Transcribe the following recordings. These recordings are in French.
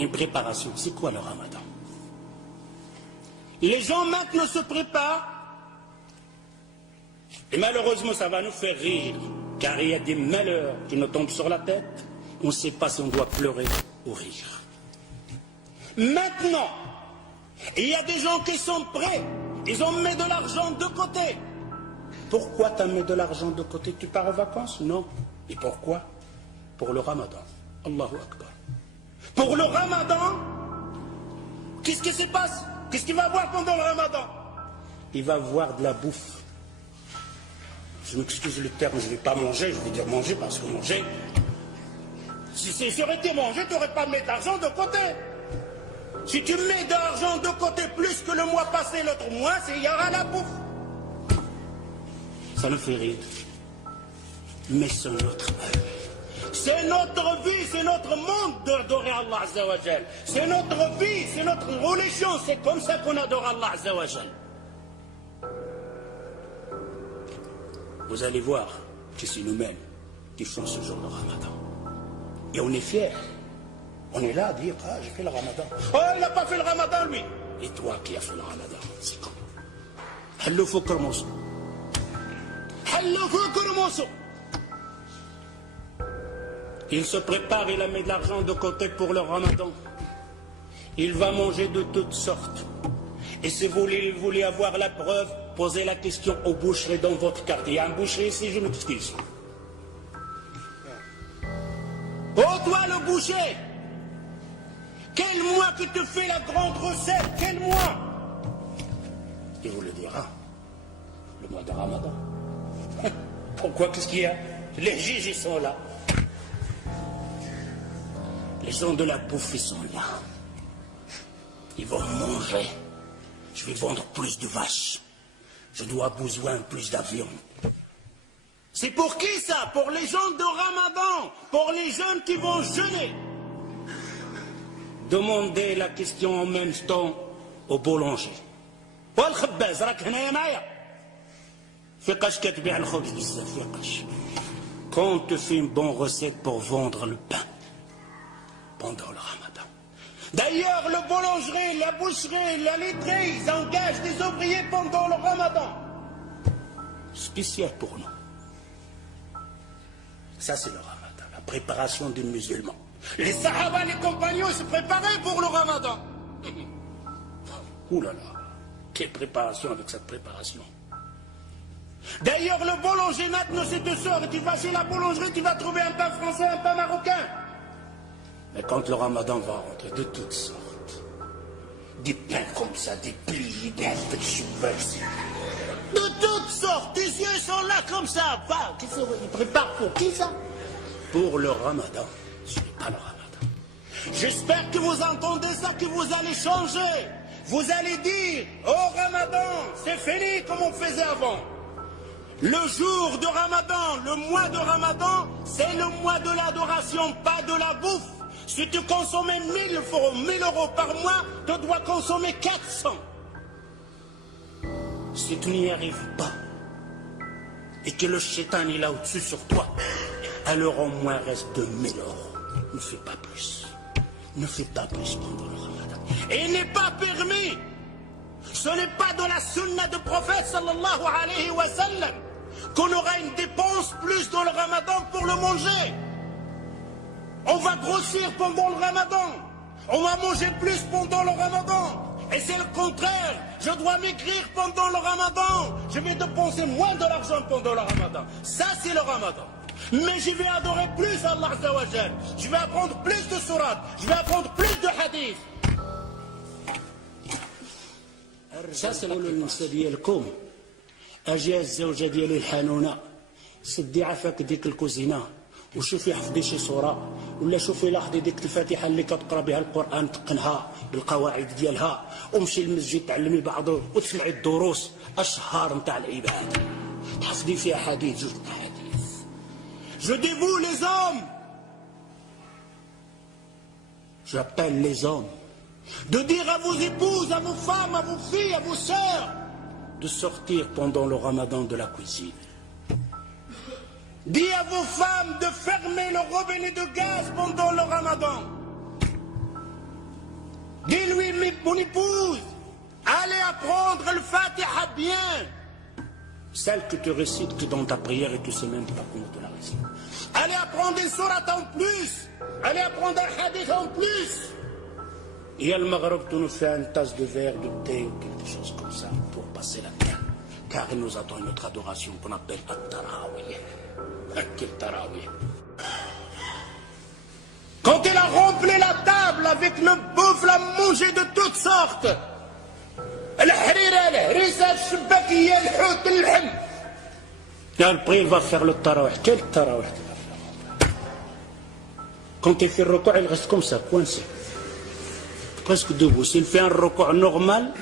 une préparation. C'est quoi le ramadan? Les gens maintenant se préparent, et malheureusement ça va nous faire rire, car il y a des malheurs qui nous tombent sur la tête, on ne sait pas si on doit pleurer ou rire. Maintenant, il y a des gens qui sont prêts, ils ont mis de l'argent de côté. Pourquoi tu as mis de l'argent de côté? Tu pars en vacances? Non. Et pourquoi? Pour le ramadan. Allahu Akbar. Pour le ramadan, qu'est-ce qui se passe? Qu'est-ce qu'il va voir pendant le ramadan? Il va voir de la bouffe. Je m'excuse le terme, je ne vais pas manger, je vais dire manger parce que manger, si ça aurait été manger, tu n'aurais pas mis de l'argent de côté. Si tu mets de l'argent de côté plus que le mois passé, l'autre mois, il y aura la bouffe. Ça nous fait rire. Mais c'est notre vie. C'est notre vie, c'est notre monde d'adorer Allah Azza wa Jal. C'est notre vie, c'est notre religion. C'est comme ça qu'on adore Allah Azza wa Jal. Vous allez voir que c'est nous-mêmes qui font ce jour de Ramadan. Et on est fiers. On est là à dire, ah, j'ai fait le Ramadan. Oh, il n'a pas fait le Ramadan, lui. Et toi qui as fait le Ramadan, c'est comment? Hallo Fokr Moussou. Hallo Fokr Moussou. Il se prépare, il a mis de l'argent de côté pour le Ramadan. Il va manger de toutes sortes. Et si vous voulez avoir la preuve, posez la question aux boucheries dans votre quartier. Il y a un boucher ici, je m'excuse. Oh, toi le boucher, quel mois que tu fais la grande recette? Quel mois? Il vous le dira. Le mois de Ramadan. Pourquoi? Qu'est-ce qu'il y a? Les juges, ils sont là. Les gens de la bouffe, ils sont là. Ils vont manger. Je vais vendre plus de vaches. Je dois besoin plus d'avions. C'est pour qui ça? Pour les gens de Ramadan. Pour les jeunes qui vont jeûner. Demandez la question en même temps au boulanger. والخباز راك هنايا معايا فيقاش كتبيع الخبز بزاف فيقاش. Quand tu fais une bonne recette pour vendre le pain pendant le Ramadan. D'ailleurs, le boulangerie, la boucherie, la laiterie, ils engagent des ouvriers pendant le Ramadan. Spécial pour nous. Ça, c'est le Ramadan, la préparation des musulmans. Les Sahaba, les compagnons, se préparaient pour le Ramadan. Ouh là là, quelle préparation avec cette préparation. D'ailleurs, le boulanger maintenant, c'est te sort et tu vas chez la boulangerie, tu vas trouver un pain français, un pain marocain. Mais quand le Ramadan va rentrer, de toutes sortes, des pains comme ça, des plis, des cheveux, de toutes sortes, tes yeux sont là comme ça. Ils préparent pour qui ça? Pour le Ramadan. Ce n'est pas le Ramadan. J'espère que vous entendez ça, que vous allez changer. Vous allez dire, oh Ramadan, c'est fini comme on faisait avant. Le jour de Ramadan, le mois de Ramadan, c'est le mois de l'adoration, pas de la bouffe. Si tu consommais 1000 euros par mois, tu dois consommer 400. Si tu n'y arrives pas, et que le shaitan est là au-dessus sur toi, alors au moins reste 2000 euros. Ne fais pas plus. Ne fais pas plus pendant le Ramadan. Et il n'est pas permis. Ce n'est pas de la sunna du prophète sallallahu alayhi wa sallam qu'on aura une dépense plus dans le Ramadan pour le manger. On va grossir pendant le Ramadan. On va manger plus pendant le Ramadan. Et c'est le contraire. Je dois maigrir pendant le Ramadan. Je vais dépenser moins de l'argent pendant le Ramadan. Ça, c'est le Ramadan. Mais je vais adorer plus Allah Azza wa Jal. Je vais apprendre plus de sourates. Je vais apprendre plus de hadiths. Ça, c'est النساء ديالكم. أجي الزوجة ديالي الحنونة. سدي عافاك ديك الكوزينة. وشوفي حفظي شي صورة ولا شوفي لاحظي ديك الفاتحة اللي كتقرا بها القرآن تقنها بالقواعد ديالها ومشي للمسجد تعلمي بعضه وتسمعي الدروس أشهر نتاع العبادة تحفظي فيها حديث جوج حديث. Je dis vous les hommes, j'appelle les hommes, de dire à vos épouses, à vos femmes, à vos filles, à vos sœurs, de sortir pendant le Ramadan de la cuisine. Dis à vos femmes de fermer le robinet de gaz pendant le Ramadan. Dis-lui, mon épouse, allez apprendre le Fatiha bien. Celle que tu récites que dans ta prière et tu ne sais même pas comment tu la récites. Allez apprendre une sourate en plus. Allez apprendre un hadith en plus. Et à Maghreb, tu nous fais une tasse de verre, de thé ou quelque chose comme ça pour passer la nuit. Car il nous attend une autre adoration qu'on appelle At-Tarawih. Quel Tarawih. Quand il a rempli la table avec le bouffe, l'a mangé de toutes sortes. Et après il va faire le tarawih. Quel tarawih tu vas faire? Quand il fait le recours, il reste comme ça, coincé. Presque debout. S'il fait un recours normal,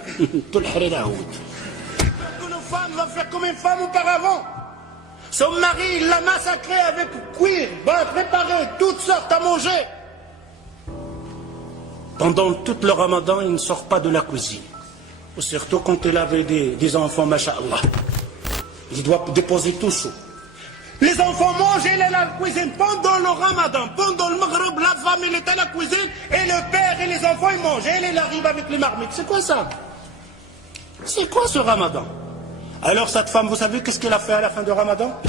tout le harira out. Une femme va faire comme une femme auparavant. Son mari, il l'a massacré avec cuir, préparé, toutes sortes à manger. Pendant tout le ramadan, il ne sort pas de la cuisine. Surtout quand il avait des enfants, masha'Allah. Il doit déposer tout chaud. Les enfants mangent, il est à la cuisine. Pendant le ramadan, pendant le maghreb, la femme, elle est à la cuisine, et le père et les enfants, ils mangent. Et il arrive avec les marmites. C'est quoi ça? C'est quoi ce ramadan? Alors cette femme, vous savez qu'est-ce qu'elle a fait à la fin du ramadan?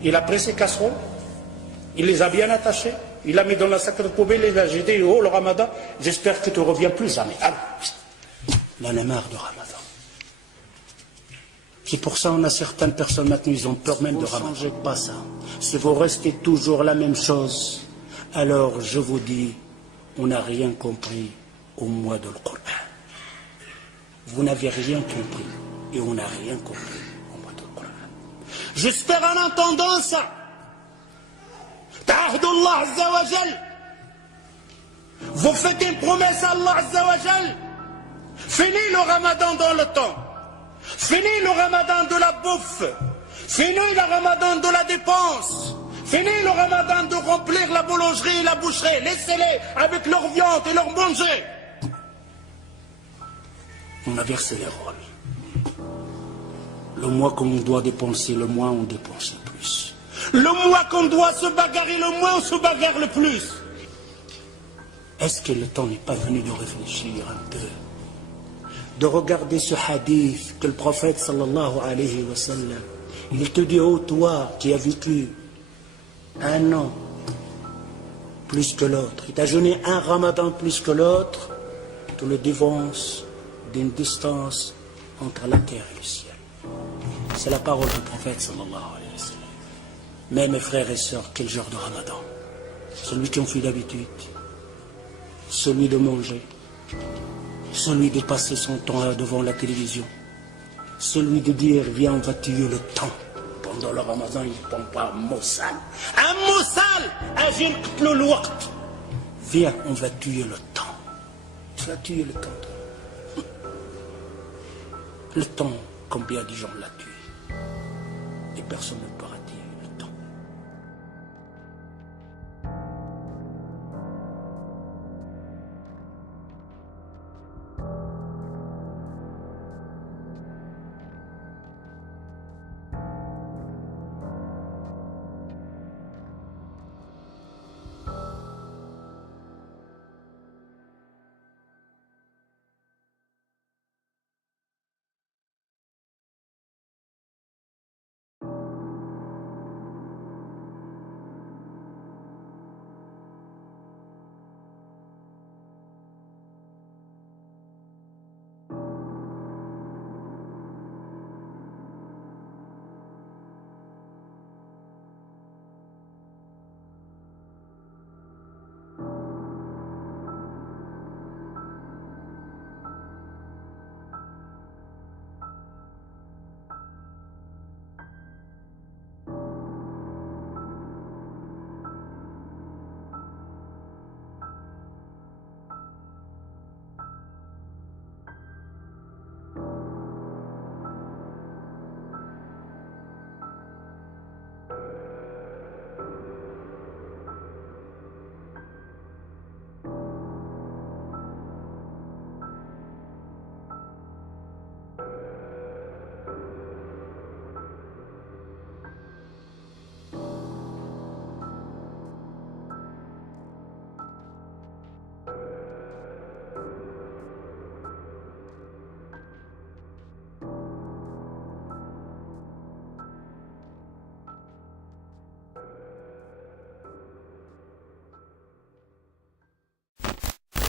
Il a pris ses casseroles, il les a bien attachées, il l'a mis dans la sac de poubelle, il a jeté, oh le ramadan, j'espère que tu ne reviens plus jamais. Alors, il en a marre du ramadan. C'est pour ça qu'on a certaines personnes maintenant, ils ont peur même de ramadan. Ne changez pas ça. Si vous restez toujours la même chose, alors je vous dis, on n'a rien compris au mois de Coran. Vous n'avez rien compris et on n'a rien compris au mois de Coran. J'espère en entendant ça. Ta'ahdullah Azza wa Jal. Vous faites une promesse à Allah Azza wa Jal. Fini le ramadan dans le temps. Fini le ramadan de la bouffe. Fini le ramadan de la dépense. Fini le ramadan de remplir la boulangerie et la boucherie. Laissez-les avec leur viande et leur manger. On a versé les rôles. Le mois qu'on doit dépenser, le mois on dépense le plus. Le mois qu'on doit se bagarrer, le mois on se bagarre le plus. Est-ce que le temps n'est pas venu de réfléchir un peu? De regarder ce hadith que le prophète sallallahu alayhi wa sallam, il te dit, oh toi qui as vécu un an plus que l'autre, il t'a jeûné un ramadan plus que l'autre, tu le dévances d'une distance entre la terre et le ciel. C'est la parole du prophète sallallahu alayhi wa sallam. Mais mes frères et sœurs, quel genre de ramadan? Celui qui en fait d'habitude, celui de manger, celui de passer son temps devant la télévision, celui de dire viens on va tuer le temps. Pendant le ramadan il ne prend pas un mot sale. Un mot sale, agir le waqt. Viens on va tuer le temps. Tu vas tuer le temps. Le temps, combien de gens l'a tué? Et personne ne peut arrêter.